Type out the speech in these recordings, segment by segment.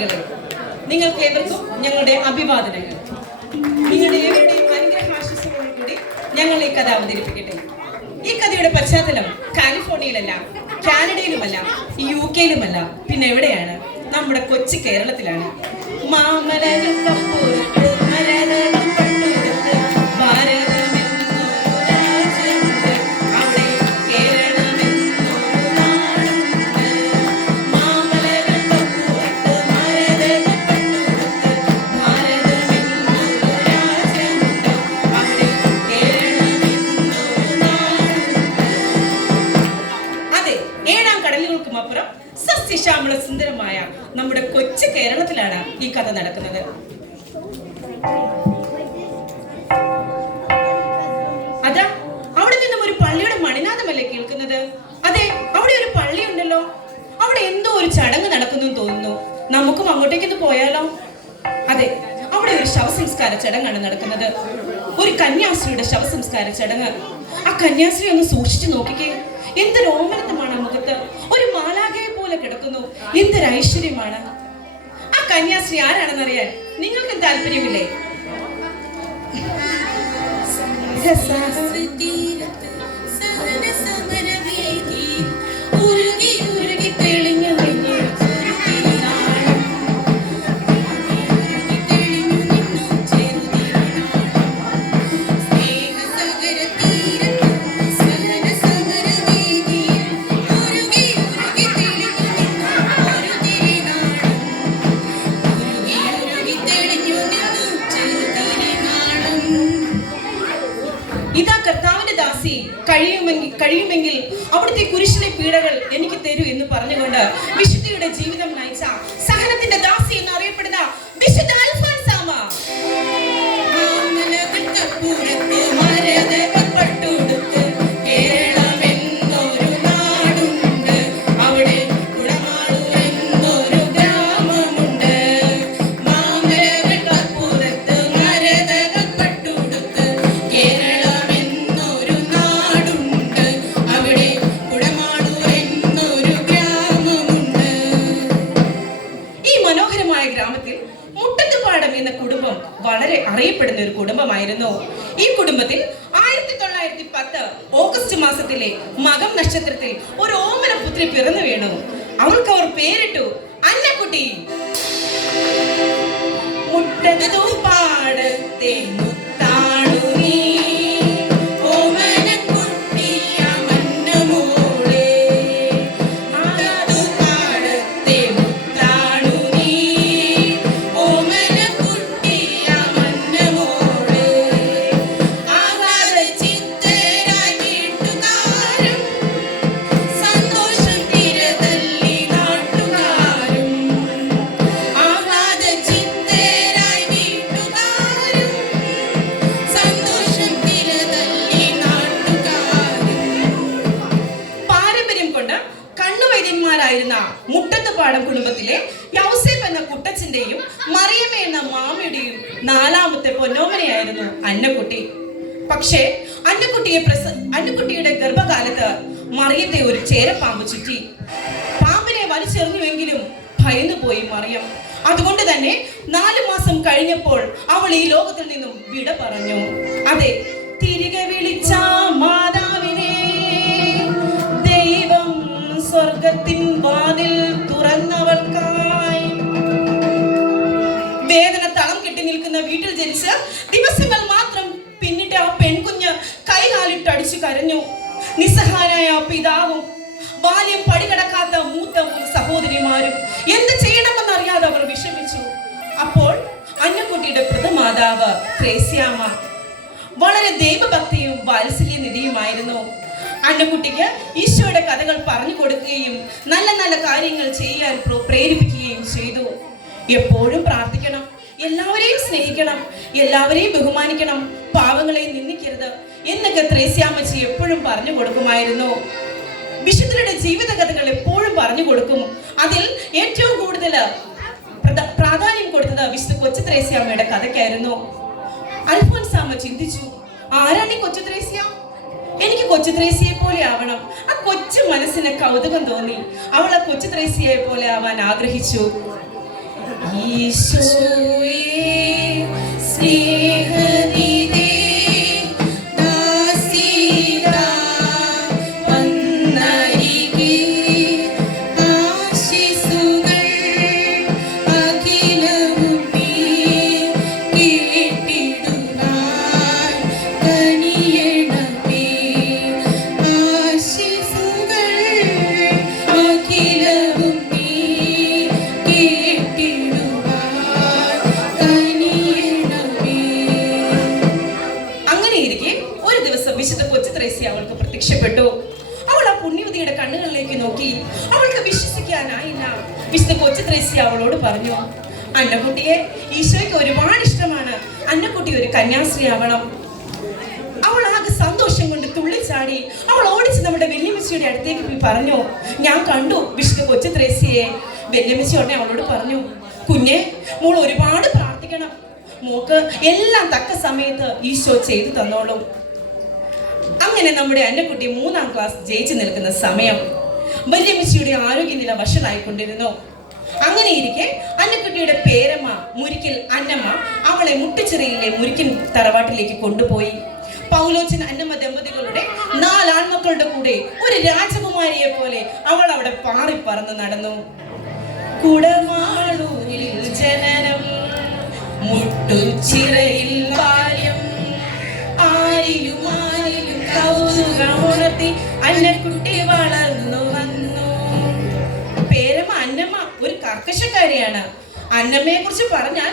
അതിഥികളെ, നിങ്ങൾക്ക് ഏവർക്കും ഞങ്ങളുടെ അഭിവാദനങ്ങൾ. നിങ്ങളുടെ ഏവരുടെയും അനുഗ്രഹാശംസകളോട് കൂടി ഞങ്ങൾ ഈ കഥ അവതരിപ്പിക്കട്ടെ. ഈ കഥയുടെ പശ്ചാത്തലം കാലിഫോർണിയയിലല്ല, കാനഡയിലുമല്ല, UK-യിലുമല്ല, പിന്നെ എവിടെയാണ്? നമ്മുടെ കൊച്ചു കേരളത്തിലാണ്. കടലുകൾക്കുമപ്പുറം സസ്യശ്യാമള സുന്ദരമായ നമ്മുടെ കൊച്ചു കേരളത്തിലാണ് ഈ കഥ നടക്കുന്നത്. അതാ അവിടെ നിന്നും ഒരു പള്ളിയുടെ മണിനാഥമല്ലേ കേൾക്കുന്നത്? അതെ, അവിടെ ഒരു പള്ളി ഉണ്ടല്ലോ. അവിടെ എന്തോ ഒരു ചടങ്ങ് നടക്കുന്നു തോന്നുന്നു. നമുക്കും അങ്ങോട്ടേക്കൊന്ന് പോയാലോ? അതെ, അവിടെ ഒരു ശവസംസ്കാര ചടങ്ങാണ് നടക്കുന്നത്. ഒരു കന്യാസ്ത്രീയുടെ ശവസംസ്കാര ചടങ്ങ്. ആ കന്യാസ്ത്രീ ഒന്ന് സൂക്ഷിച്ചു നോക്കിക്കേ. എന്തൊരു ഓമനത്തമാണ് മുഖത്ത്. ഒരു മാലാഖയെ പോലെ കിടക്കുന്നു. എന്തൊരു ഐശ്വര്യമാണ്. ആ കന്യാസ്ത്രീ ആരാണെന്നറിയാൻ നിങ്ങൾക്ക് താല്പര്യമില്ലേ? ഇതാ കർത്താവിന്റെ ദാസി, കഴിയുമെങ്കിൽ അവിടുത്തെ കുരിശിലെ പീഡകൾ എനിക്ക് തരൂ എന്ന് പറഞ്ഞുകൊണ്ട് വിശുദ്ധിയുടെ ജീവിതം നയിച്ച സഹനത്തിന്റെ ദാസി എന്ന് അറിയപ്പെടുന്ന വിശുദ്ധ അൽഫോൻസാമ്മ. ഗ്രാമത്തിൽ മുട്ടത്തുപാടം എന്ന കുടുംബം വളരെ അറിയപ്പെടുന്ന ഒരു കുടുംബമായിരുന്നു. ഈ കുടുംബത്തിൽ 1910 ഓഗസ്റ്റ് മാസത്തിലെ മകം നക്ഷത്രത്തിൽ ഒരു ഓമന പുത്രി പിറന്നു വീണു. അവൾക്ക് അവർ പേരിട്ടു അന്നക്കുട്ടി. മുട്ടത്തുപാടത്തെ മുത്താണു നീ, മുട്ടത്തുപാടം കുടുംബത്തിലെ യൗസേപ്പ് എന്ന കുട്ടച്ഛന്റെയും മറിയമ്മ എന്ന മാമയുടെയും 4ാമത്തെ പൊന്നോമനയായിരുന്നു അന്നക്കുട്ടി. പക്ഷേ അന്നക്കുട്ടിയുടെ ഗർഭകാലത്ത് മറിയത്തെ ഒരു ചേരപ്പാമ്പ് ചുറ്റി. പാമ്പിനെ വലിച്ചെറിഞ്ഞുവെങ്കിലും ഭയന്നുപോയി മറിയം. അതുകൊണ്ട് തന്നെ 4 മാസം കഴിഞ്ഞപ്പോൾ അവൾ ഈ ലോകത്തിൽ നിന്നും വിട പറഞ്ഞു. അതെ, തിരികെ വിളിച്ച മാതാവിനെ ദൈവം സ്വർഗത്തിൻ വാതിൽ തുറന്നവൾക്കായി. വേദന തളം കെട്ടി നിൽക്കുന്ന വീട്ടിൽ ജനിച്ച ദിവസങ്ങൾ മാത്രം പിന്നിട്ട് ആ പെൺകുഞ്ഞ് കൈകാലിട്ടടിച്ചു കരഞ്ഞു. നിസ്സഹായനായ ആ പിതാവും ബാല്യം പടികടക്കാത്ത മൂത്ത 3 സഹോദരിമാരും എന്ത് ചെയ്യണമെന്നറിയാതെ അവർ വിഷമിച്ചു. അപ്പോൾ അന്നക്കുട്ടിയുടെ പ്രഥമാതാവ് ത്രേസ്യാമ്മ വളരെ ദൈവഭക്തിയും വാത്സല്യനിധിയുമായിരുന്നു. അന്നക്കുട്ടിക്ക് ഈശോയുടെ കഥകൾ പറഞ്ഞു കൊടുക്കുകയും നല്ല നല്ല കാര്യങ്ങൾ ചെയ്യാൻ പ്രേരിപ്പിക്കുകയും ചെയ്തു. എപ്പോഴും പ്രാർത്ഥിക്കണം, എല്ലാവരെയും സ്നേഹിക്കണം, എല്ലാവരെയും ബഹുമാനിക്കണം, പാവങ്ങളെ നിന്ദിക്കരുത് എന്നൊക്കെ ത്രേസ്യാമ്മച്ചി എപ്പോഴും പറഞ്ഞു കൊടുക്കുമായിരുന്നു. വിശുദ്ധരുടെ ജീവിത കഥകൾ എപ്പോഴും പറഞ്ഞു കൊടുക്കും. അതിൽ ഏറ്റവും കൂടുതൽ പ്രാധാന്യം കൊടുത്തത് വിശുദ്ധ കൊച്ചു ത്രേസ്യാമ്മയുടെ കഥയ്ക്കായിരുന്നു. അൽഫോൻസാമ്മ ചിന്തിച്ചു, ആരാണ് ഈ കൊച്ചു ത്രേസ്യ? എനിക്ക് കൊച്ചു ത്രേസ്യയെ പോലെ ആവണം. ആ കൊച്ചു മനസ്സിന് കൗതുകം തോന്നി. അവൾ ആ കൊച്ചു ത്രേസ്യയെ പോലെ ആവാൻ ആഗ്രഹിച്ചു. വിശുദ്ധ കൊച്ചു ത്രേസ്യ അവൾക്ക് പ്രത്യക്ഷപ്പെട്ടു. അവൾ ആ പുണ്യവതിയുടെ കണ്ണുകളിലേക്ക് നോക്കി. അവൾക്ക് വിശ്വസിക്കാനായില്ല. വിശുദ്ധ കൊച്ചു ത്രേസ്യ അവളോട് പറഞ്ഞു, അന്നക്കുട്ടിയെ ഈശോയ്ക്ക് ഒരുപാട് ഇഷ്ടമാണ്. അന്നക്കുട്ടി ഒരു കന്യാസ്ത്രീ ആവണം. അവൾ ആകെ സന്തോഷം കൊണ്ട് തുള്ളിച്ചാടി. അവൾ ഓടിച്ച് നമ്മുടെ വല്യമ്മച്ചിയുടെ അടുത്തേക്ക് പോയി പറഞ്ഞു, ഞാൻ കണ്ടു വിശുദ്ധ കൊച്ചു ത്രേസ്യയെ. വല്യമ്മച്ചി ഉടനെ അവളോട് പറഞ്ഞു, കുഞ്ഞെ, മോൾ ഒരുപാട് പ്രാർത്ഥിക്കണം. മോക്ക് എല്ലാം തക്ക സമയത്ത് ഈശോ ചെയ്തു തന്നോളും. അങ്ങനെ നമ്മുടെ അന്നക്കുട്ടി 3ാം ക്ലാസ് ജയിച്ചു നിൽക്കുന്ന സമയം വല്യമ്മച്ചിയുടെ ആരോഗ്യനില വഷളായിക്കൊണ്ടിരുന്നു. അങ്ങനെ ഇരിക്കെ അന്നക്കുട്ടിയുടെ പേരമ്മ മുരിക്കൽ അന്നമ്മ അവളെ മുട്ടിച്ചിറയിലെ മുരിക്കൻ തറവാട്ടിലേക്ക് കൊണ്ടുപോയി. പൗലോച്ചൻ അന്നമ്മ ദമ്പതികളുടെ 4 ആൺമക്കളുടെ കൂടെ ഒരു രാജകുമാരിയെ പോലെ അവൾ അവിടെ പാറി പറന്ന് നടന്നു. കുടമാളൂരിൽ ജനനം, മുട്ടുച്ചിറയിൽ ബാല്യം, ആരിലും കൗതുകമുണർത്തി അന്നക്കുട്ടി വളർന്നു വന്നു. പേരമ്മ അന്നമ്മ ഒരു കർക്കശക്കാരിയാണ്. അന്നമ്മയെ കുറിച്ച് പറഞ്ഞാൽ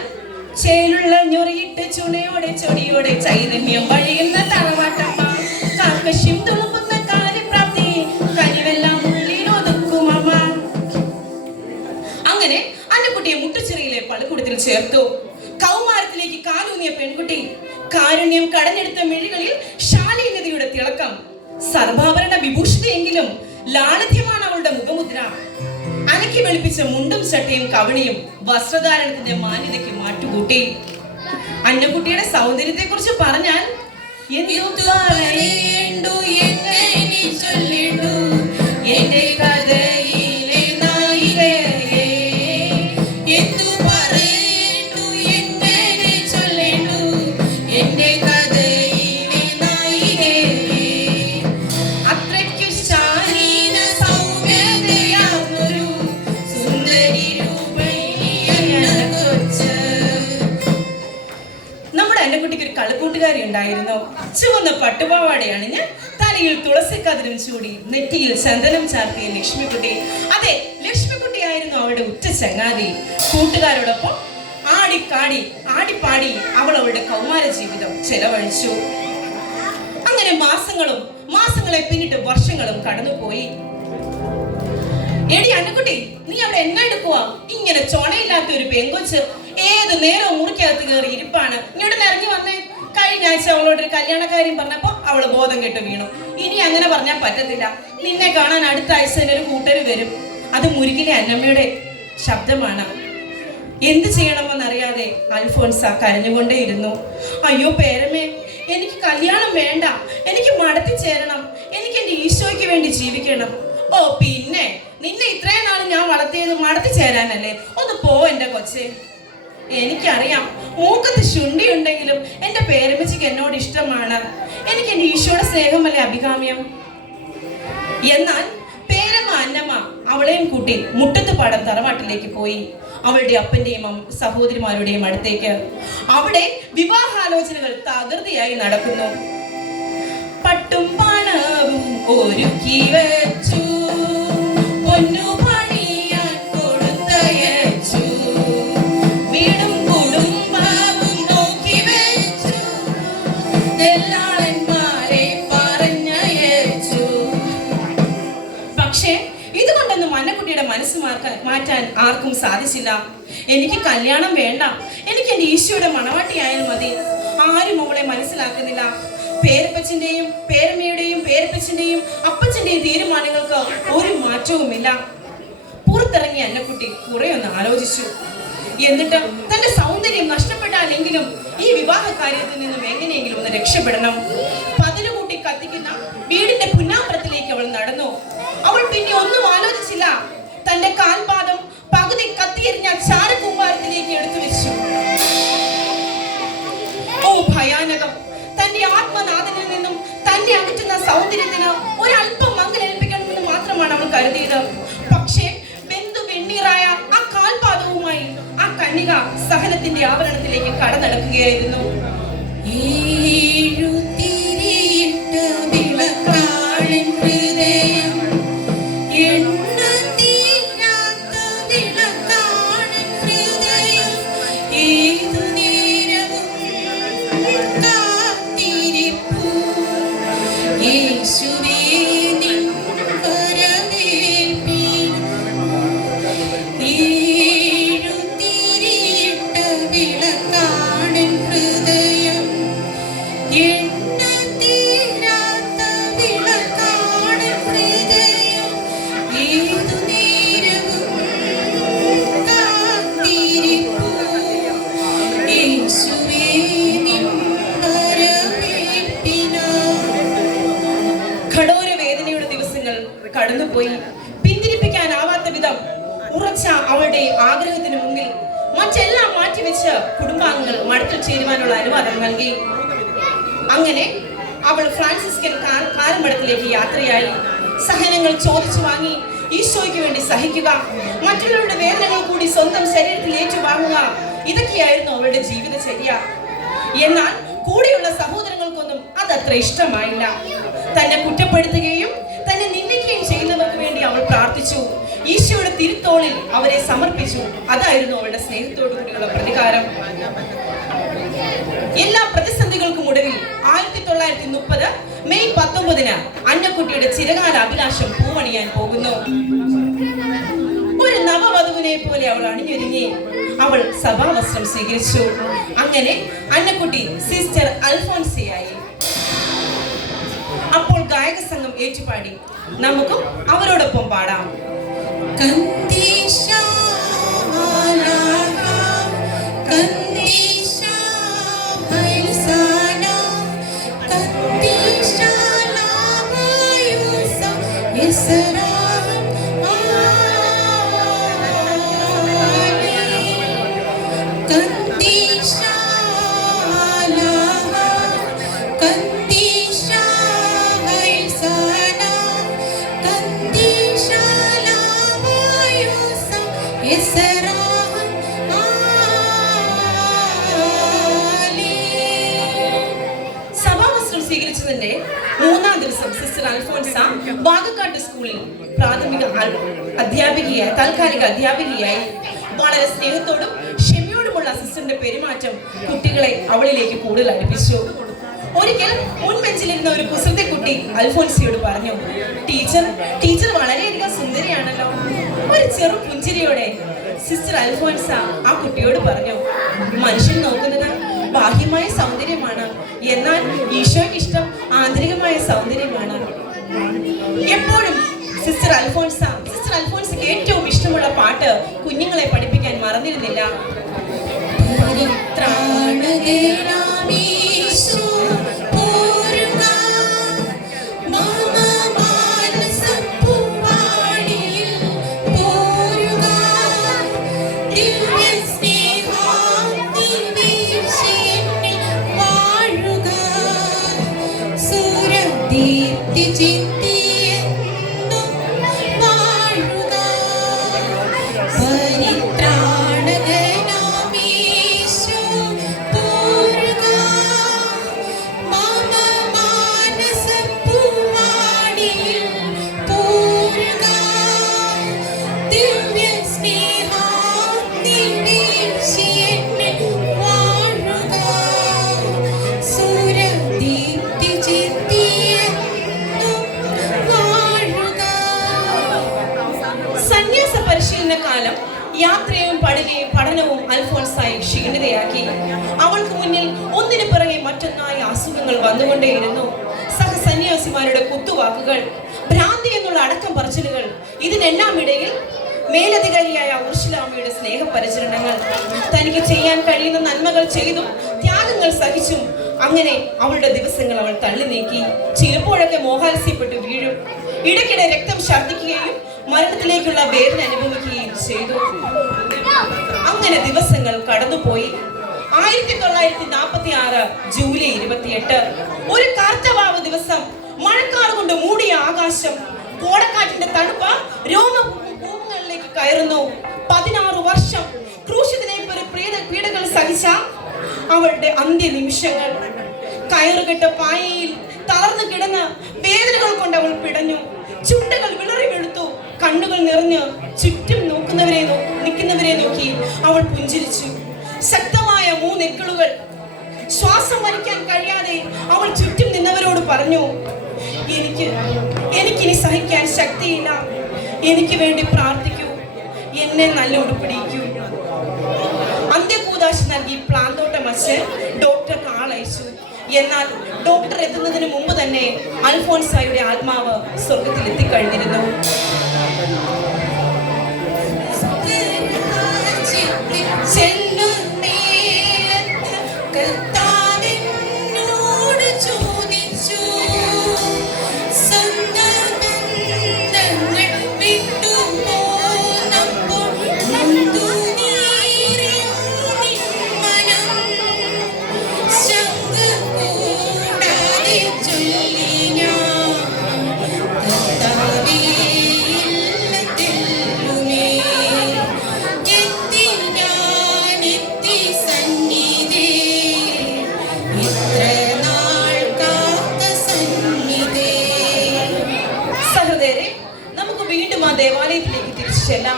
ചേലുള്ള ഞൊറിയിട്ട് ചുണയോടെ ചൊടിയോടെ ചൈതന്യം വഴിയുന്ന തറവാട്ടമ്മ, കർക്കശ്യം തുളുമ്പുന്ന കാര്യപ്രാപ്തി, കഴിവെല്ലാം ഉള്ളിൽ ഒതുക്കും അമ്മ. അങ്ങനെ അന്നക്കുട്ടിയെ മുട്ടുചിറയിലെ പള്ളിക്കൂടത്തിൽ ചേർത്തു. കൗമാരത്തിലേക്ക് കാലൂന്നിയ പെൺകുട്ടി, കാരുണ്യം കടഞ്ഞെടുത്ത മിഴികളിൽ ശാലീനതയുടെ തിളക്കം, സർവാഭരണ വിഭൂഷിതയെങ്കിലും ലാളിത്യമാണ് അവളുടെ മുഖമുദ്ര. അനക്കി വെളുപ്പിച്ച മുണ്ടും ചട്ടയും കവണിയും വസ്ത്രധാരണത്തിന്റെ മാന്യതയ്ക്ക് മാറ്റുകൂട്ടി. അന്നക്കുട്ടിയുടെ സൗന്ദര്യത്തെ കുറിച്ച് പറഞ്ഞാൽ എന്റെ കഥയിലെ നായികയെ എന്തു പറയേണ്ടു എങ്ങനെ ചൊല്ലേണ്ടു, എന്റെ കഥയിലെ നായികയെ അത്രയ്ക്ക് ശാലീന സൗമ്യതയാർന്നൊരു സുന്ദരി കൊച്ച്. നമ്മുടെ അന്നക്കുട്ടിക്ക് ഒരു കളിക്കൂട്ടുകാരി ഉണ്ടായിരുന്നു. ചുവന്ന പട്ടുപാവാട അണിഞ്ഞ് തലയിൽ തുളസിക്കതിരും ചൂടി നെറ്റിയിൽ ചന്ദനം ചാർത്തിയ ലക്ഷ്മിക്കുട്ടി. അതെ, ലക്ഷ്മിക്കുട്ടിയായിരുന്നു അവളുടെ ഉറ്റ ചങ്ങാതി. കൂട്ടുകാരോടൊപ്പം ആടിപ്പാടി അവൾ അവളുടെ കൗമാര ജീവിതം ചെലവഴിച്ചു. അങ്ങനെ മാസങ്ങളെ പിന്നിട്ട് വർഷങ്ങളും കടന്നുപോയി. എടി അന്നക്കുട്ടി, നീ അവിടെ എന്നെ എടുക്കുവാ? ഇങ്ങനെ ചൊണയില്ലാത്ത ഒരു പെങ്കൊച്ച് ഏത് നേരവും മുറിക്കകത്ത് കയറി ഇരിപ്പാണ്. ഇങ്ങോട്ട് ഇറങ്ങി വന്നേ. കഴിഞ്ഞ ആഴ്ച അവളോടൊരു കല്യാണക്കാര്യം പറഞ്ഞപ്പോ അവള് ബോധം കെട്ട് വീണു. ഇനി അങ്ങനെ പറഞ്ഞാൽ പറ്റത്തില്ല. നിന്നെ കാണാൻ അടുത്ത ആഴ്ച തന്നെ ഒരു കൂട്ടര് വരും. അത് മുരിക്കിലെ അന്നമ്മയുടെ ശബ്ദമാണ്. എന്ത് ചെയ്യണമെന്നറിയാതെ അൽഫോൻസ കരഞ്ഞുകൊണ്ടേയിരുന്നു. അയ്യോ പേരമ്മേ, എനിക്ക് കല്യാണം വേണ്ട. എനിക്ക് മടത്തി ചേരണം. എനിക്ക് എന്റെ ഈശോയ്ക്ക് വേണ്ടി ജീവിക്കണം. ഓ പിന്നെ, നിന്നെ ഇത്രയും നാൾ ഞാൻ വളർത്തിയത് മടത്തി ചേരാനല്ലേ? ഒന്ന് പോ എന്റെ കൊച്ചേ. എനിക്കറിയാം, മൂക്കത്ത് ശുണ്ടി ഉണ്ടെങ്കിലും എന്റെ പേരമ്മച്ചിക്ക് എന്നോട് ഇഷ്ടമാണ്. എനിക്ക് എന്റെ ഈശോയുടെ സ്നേഹമല്ലേ അഭികാമ്യം. എന്നാൽ പേരമ്മ അന്നമ്മ അവളെയും കൂട്ടി മുട്ടത്തുപാടം തറവാട്ടിലേക്ക് പോയി. അവളുടെ അപ്പന്റെയും സഹോദരിമാരുടെയും അടുത്തേക്ക്. അവിടെ വിവാഹാലോചനകൾ തകൃതിയായി നടക്കുന്നു. പട്ടും പണവും ഒരുക്കി വെച്ചു, പൊന്നു പണിയാൻ കൊടുത്തയച്ചു, വീടും കുടുംബവും നോക്കി വെച്ചു, ദല്ലാളന്മാരെ പറഞ്ഞയച്ചു. പക്ഷേ ഇതുകൊണ്ടൊന്നും അന്നക്കുട്ടിയുടെ മനസ്സ് മാറ്റാൻ ആർക്കും സാധിച്ചില്ല. എനിക്ക് കല്യാണം വേണ്ട, എനിക്ക് എന്റെ ഈശോയുടെ മണവാട്ടിയായാൽ മതി. ആരും അവളെ മനസ്സിലാക്കുന്നില്ല. പേരപ്പച്ചന്റെയും പേരമ്മയുടെയും പേരപ്പച്ചന്റെയും അപ്പച്ചന്റെയും തീരുമാനങ്ങൾക്ക് ഒരു മാറ്റവുമില്ല. പുറത്തിറങ്ങിയ അന്നക്കുട്ടി കുറെ ഒന്ന് ആലോചിച്ചു. എന്നിട്ട് തന്റെ സൗന്ദര്യം നഷ്ടപ്പെട്ടാലെങ്കിലും ഈ വിവാഹ കാര്യത്തിൽ നിന്നും എങ്ങനെയെങ്കിലും ഒന്ന് രക്ഷപ്പെടണം. പതിനുകൂട്ടി കത്തിക്കുന്ന വീടിന്റെ പുന്നാമ്പുറത്തിലേക്ക് അവൾ നടന്നു. അവൾ പിന്നെ ഒന്നും ആലോചിച്ചില്ല. തന്റെ കാൽപാദം പകുതി കത്തിയെറിഞ്ഞ ചാരകുമ്പാരത്തിലേക്ക് കരുതിയത്. പക്ഷേ ബന്ധു വെണ്ണീറായ ആ കാൽപാദവുമായി ആ കന്യക സഹനത്തിന്റെ ആവരണത്തിലേക്ക് കടന്നടക്കുകയായിരുന്നു. കടന്നുപോയി. പിന്തിരിപ്പിക്കാനാവാത്ത വിധം ഉറച്ച അവളുടെ ആഗ്രഹത്തിന് മുന്നിൽ മറ്റെല്ലാം മാറ്റിവെച്ച് കുടുംബാംഗങ്ങൾ മഠത്തിൽ ചേരുവാനുള്ള അനുവാദം നൽകി. അങ്ങനെ അവൾ ഫ്രാൻസിസ്കൻ കാരമഠത്തിലേക്ക് യാത്രയായി. സഹനങ്ങൾ ചോദിച്ചു വാങ്ങി ഈശോയ്ക്ക് വേണ്ടി സഹിക്കുക, മറ്റുള്ളവരുടെ വേദനകൾ കൂടി സ്വന്തം ശരീരത്തിൽ ഏറ്റുവാങ്ങുക, ഇതൊക്കെയായിരുന്നു അവളുടെ ജീവിതചര്യ. എന്നാൽ കൂടെയുള്ള സഹോദരങ്ങൾക്കൊന്നും അതത്ര ഇഷ്ടമായില്ല. തന്നെ കുറ്റപ്പെടുത്തുകയും തന്നെ നിന്ദിക്കുകയും ചെയ്യുന്നവർക്ക് വേണ്ടി അവൾ പ്രാർത്ഥിച്ചു. ഈശോയുടെ തിരുത്തോളിൽ അവരെ സമർപ്പിച്ചു. അതായിരുന്നു അവളുടെ സ്നേഹത്തോടു കൂടിയുള്ള പ്രതികാരം. എല്ലാ പ്രതിസന്ധികൾക്കും ഒടുവിൽ 1930 മെയ് 19 അന്നക്കുട്ടിയുടെ ചിരകാല അഭിലാഷം പൂവണിയാൻ പോകുന്നു. ഒരു നവവധുവിനെ പോലെ അവൾ അണിഞ്ഞൊരുങ്ങി. അവൾ സഭാവസ്ത്രം സ്വീകരിച്ചു. അങ്ങനെ അന്നക്കുട്ടി സിസ്റ്റർ അൽഫോൻസിയായി. അപ്പോൾ ഗായക സംഘം ഏറ്റുപാടി. നമുക്കും അവരോടൊപ്പം പാടാം. സഭാവസ്ത്രം സ്വീകരിച്ചതിന്റെ 3-ാം ദിവസം സിസ്റ്റർ അൽഫോൻസ വാകക്കാട്ട് സ്കൂളിൽ പ്രാഥമിക താൽക്കാലിക അധ്യാപികയായി. വളരെ സ്നേഹത്തോടും ക്ഷമയോടുമുള്ള സിസ്റ്ററിന്റെ പെരുമാറ്റം കുട്ടികളെ അവളിലേക്ക് കൂടുതൽ അടുപ്പിച്ചു. ഒരിക്കൽ മുൻബെഞ്ചിലിരുന്ന ഒരു കുസൃതി കുട്ടി അൽഫോൻസിയോട് പറഞ്ഞു, ടീച്ചർ വളരെയധികം സുന്ദരിയാണല്ലോ. ഒരു ചെറു പുഞ്ചിരിയോടെ സിസ്റ്റർ അൽഫോൻസ ആ കുട്ടിയോട് പറഞ്ഞു, മനുഷ്യൻ നോക്കുന്നത് ബാഹ്യമായ സൗന്ദര്യമാണ്, എന്നാൽ ഈശോയ്ക്ക് ഇഷ്ടം ആന്തരികമായ സൗന്ദര്യമാണ്. എപ്പോഴും സിസ്റ്റർ അൽഫോൻസയ്ക്ക് ഏറ്റവും ഇഷ്ടമുള്ള പാട്ട് കുഞ്ഞുങ്ങളെ പഠിപ്പിക്കാൻ മറന്നിരുന്നില്ല. കാലം യാത്രയും പഠനവും അൽഫോൻസായി ക്ഷീണിതയാക്കി. അവൾക്ക് മുന്നിൽ ഒന്നിനു പിറകെ മറ്റൊന്നായി അസുഖങ്ങൾ വന്നുകൊണ്ടേയിരുന്നു. സഹസന്യാസിമാരുടെ കുത്തുവാക്കുകൾ, ഭ്രാന്തി എന്നുള്ള അടക്കം പറച്ചിലുകൾ, ഇതിനെല്ലാം ഇടയിൽ മേലധികാരിയായ ഉർശിലാമ്മയുടെ സ്നേഹപരിചരണങ്ങൾ. തനിക്ക് ചെയ്യാൻ കഴിയുന്ന നന്മകൾ ചെയ്തും ത്യാഗങ്ങൾ സഹിച്ചും അങ്ങനെ അവളുടെ ദിവസങ്ങൾ അവൾ തള്ളി നീക്കി. ചിലപ്പോഴൊക്കെ മോഹാലസ്യപ്പെട്ട് വീഴും. ഇടയ്ക്കിടെ രക്തം ഛർദ്ദിക്കുകയും മരണത്തിലേക്കുള്ള വേദന അനുഭവിക്കുകയും ചെയ്തു. അങ്ങനെ ദിവസങ്ങൾ കടന്നുപോയി. 1946 ജൂലൈ 28 ഒരു കാർത്തവാവ് ദിവസം മഴക്കാർ കൊണ്ട് മൂടിയ ആകാശം, കോടക്കാറ്റിന്റെ തണുപ്പ് രോമകൂപങ്ങളിലേക്ക് കയറുന്നു. 16 വർഷം ക്രൂശിതനെ പീഡകൾ സഹിച്ച അവളുടെ അന്ത്യ നിമിഷങ്ങൾ. കയറുകെട്ട പായയിൽ തളർന്നു കിടന്ന് വേദനകൾ കൊണ്ട് അവൾ പിടഞ്ഞു. ചുണ്ടുകൾ വിളറി വെളുത്തു. കണ്ണുകൾ നിറഞ്ഞ് ചുറ്റും നിൽക്കുന്നവരെ നോക്കി അവൾ പുഞ്ചിരിച്ചു. ശക്തമായ 3 എക്കിളുകൾ. ശ്വാസം വലിക്കാൻ കഴിയാതെ അവൾ ചുറ്റും നിന്നവരോട് പറഞ്ഞു, എനിക്കിനി സഹിക്കാൻ ശക്തിയില്ല. എനിക്ക് വേണ്ടി പ്രാർത്ഥിക്കൂ, എന്നെ നല്ല ഉടുപ്പിടിക്കൂ. അന്ത്യകൂദാശ നൽകി പ്ലാന്തോട്ടം വച്ച് ഡോക്ടർക്ക് ആളയച്ചു. എന്നാൽ ഡോക്ടർ എത്തുന്നതിന് മുമ്പ് തന്നെ അൽഫോൻസായുടെ ആത്മാവ് സ്വർഗത്തിൽ എത്തിക്കഴിഞ്ഞിരുന്നു. ദേവാലയത്തിലേക്ക് തിരിച്ചു ചെല്ലാം.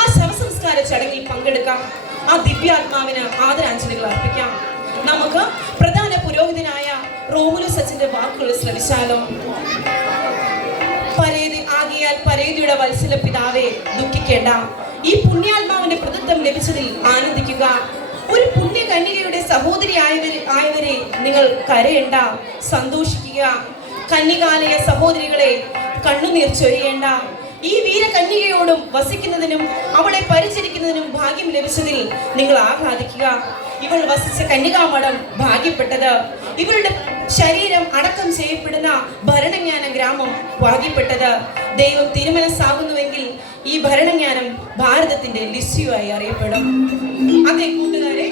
ആ ശവസംസ്കാര ചടങ്ങിൽ പങ്കെടുക്കാം. ആ ദിവ്യാത്മാവിന് ആദരാഞ്ജലികൾ അർപ്പിക്കാം. നമുക്ക് പ്രധാന പുരോഹിതനായ റോമുലസ് അച്ഛന്റെ വാക്കുകൾ ശ്രമിച്ചാലോ? പരേതിയുടെ വത്സല പിതാവേ, ദുഃഖിക്കേണ്ട. ഈ പുണ്യാത്മാവിന്റെ പ്രതിത്വം ലഭിച്ചതിൽ ആനന്ദിക്കുക. ഒരു പുണ്യകന്യകയുടെ സഹോദരി ആയവരെ നിങ്ങൾ കരയേണ്ട, സന്തോഷിക്കുക. കന്യകാലയ സഹോദരികളെ കണ്ണുനീർ ചൊരിയേണ്ട. ഈ വീരകന്യകയോടും വസിക്കുന്നതിനും അവളെ പരിചരിക്കുന്നതിനും ഭാഗ്യം ലഭിച്ചതിൽ നിങ്ങൾ ആഹ്ലാദിക്കുക. ഇവൾ വസിച്ച കന്യകാമഠം ഭാഗ്യപ്പെട്ടത്. ഇവളുടെ ശരീരം അടക്കം ചെയ്യപ്പെടുന്ന ഭരണജ്ഞാന ഗ്രാമം ഭാഗ്യപ്പെട്ടത്. ദൈവം തിരുമനസ്സാകുന്നുവെങ്കിൽ ഈ ഭരണജ്ഞാനം ഭാരതത്തിന്റെ ലിസ്യുവായി അറിയപ്പെടും. അതേ കൂട്ടുകാരെ,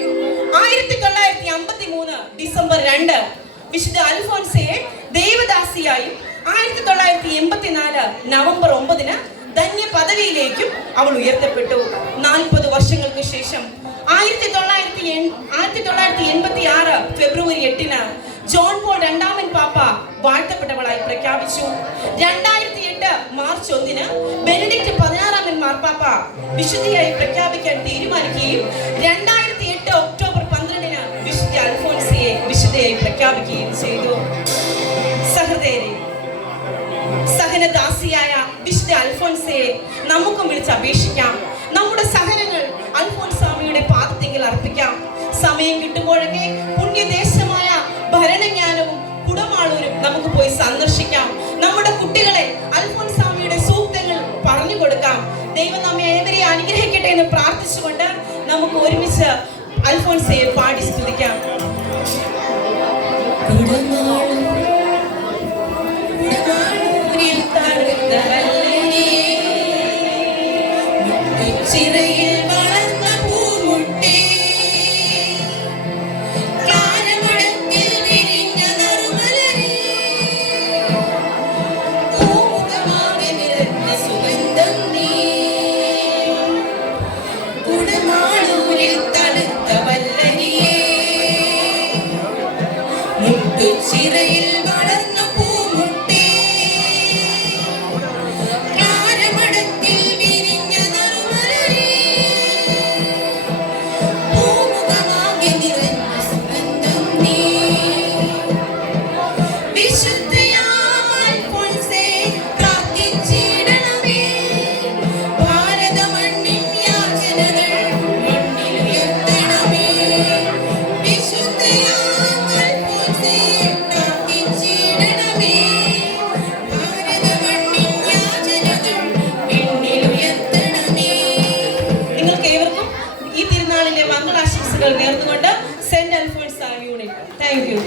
1953 ഡിസംബർ 2 വിശുദ്ധ അൽഫോൻസയെ ദേവദാസിയായും 1984 നവംബർ 9 ധന്യ പദവിയിലേക്കും അവൾ ഉയർത്തപ്പെട്ടു. 40 വർഷങ്ങൾക്ക് ശേഷം 1986 ഫെബ്രുവരി 8 ജോൺ പോൾ 2 പാപ്പ വാഴ്ത്തപ്പെട്ടവളായി പ്രഖ്യാപിച്ചു. 2008 മാർച്ച് 1 ബെനഡിക്ട് 16 മാർപ്പാപ്പ വിശുദ്ധിയായി പ്രഖ്യാപിക്കാൻ തീരുമാനിക്കുകയും 2008 ഒക്ടോബർ 12 വിശുദ്ധ അൽഫോൻസയെ വിശുദ്ധയായി പ്രഖ്യാപിക്കുകയും ചെയ്തു. സഹോദരരെ, സഹനദാസിയായ വിശുദ്ധ അൽഫോൻസയെ നമുക്കും വിളിച്ച് അപേക്ഷിക്കാം. നമ്മുടെ സഹനങ്ങൾ അൽഫോൻസാമിയുടെ പാദത്തിങ്കിൽ അർപ്പിക്കാം. സമയം കിട്ടുമ്പോഴൊക്കെ പുണ്യദേശമായ ഭരണജ്ഞാനവും കുടമാളൂരും നമുക്ക് പോയി സന്ദർശിക്കാം. നമ്മുടെ കുട്ടികളെ അൽഫോൻസാമിയുടെ സൂക്തങ്ങൾ പറഞ്ഞു കൊടുക്കാം. ദൈവം നമ്മെ ഏവരെയും അനുഗ്രഹിക്കട്ടെ എന്ന് പ്രാർത്ഥിച്ചുകൊണ്ട് നമുക്ക് ഒരുമിച്ച് അൽഫോൻസയെ പാടി സ്തുതിക്കാം. ചിറയിൽ വളർന്ന പൂമുട്ടേ, ക്ലാരമടത്തിൽ വിരിഞ്ഞ നറുമലരേ, പൂമുഖമാകെ നിറഞ്ഞ സുഗന്ധം നീ, കുടമാളൂരിൽ തണുത്ത വല്ലരിയേ, മുട്ടുച്ചിറയിൽ വളർന്ന പൂമുട്ടേ, ക്ലാരമടത്തിൽ വിരിഞ്ഞ നറുമലരേ, പൂമുഖമാകെ നിറഞ്ഞ സുഗന്ധം നീ. വിശുദ്ധയാം അൽഫോൻസേ, പ്രാർത്ഥിച്ചിടണമേ, ഭാരതമണ്ണിൻ യാചനകൾ മണ്ണിലുയർത്തണമേ. വിശുദ്ധയാം അൽഫോൻസേ, പ്രാർത്ഥിച്ചിടണമേ, ഭാരതമണ്ണിൻ യാചനകൾ മണ്ണിലുയർത്തണമേ. നിങ്ങൾക്ക് ഏവർക്കും ഈ തിരുനാളിലെ മംഗളാശംസകൾ നേർന്നുകൊണ്ട് saint Alphonsa unit. Thank you.